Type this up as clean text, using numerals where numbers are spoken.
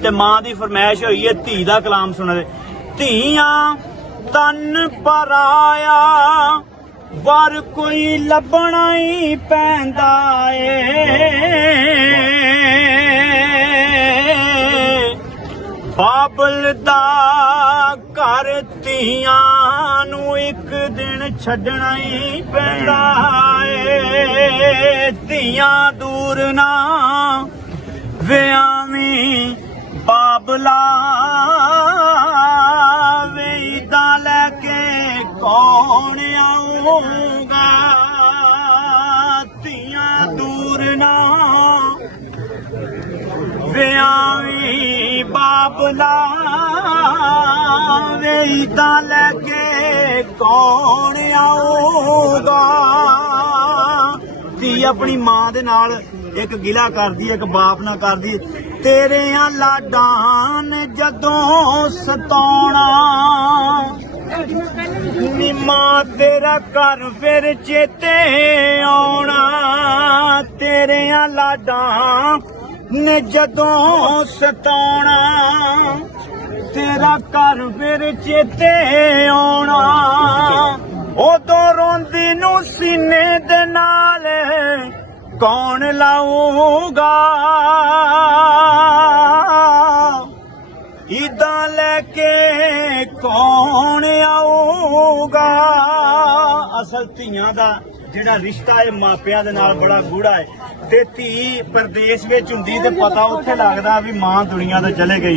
ते मां दी फरमाइश हुई है धी दा कलाम सुना दे। धीआं तन पराया वर कोई लभना ही पैंदा बाबल दा घर धीआं नूं एक दिन छड्डना ही पैंदा धीआं दूर ना विआवी बाबला वेदा लैके कौन आऊगा धीआं दूर ना विआवी बाबला वेदा लैके कौन आऊगा। धी अपनी मां दे नाल एक गिला करदी एक बाप ना करदी तेरे लाडां ने जदों सताउणा नी मां तेरा घर फिर चेते आउणा तेरे लाडां ने जदों सताउणा तेरा घर फिर चेते आउणा उदों रोंदी नूं सीने दे नाल कौन लाऊगा ईदा लैके कौन आऊगा। असल धीआं दा जिहड़ा रिश्ता है मापियां दे नाल बड़ा गूढ़ा है ते धी परदेश विच हुंदी ते पता उत्थे लगदा भी मां दुनिया तो चले गई।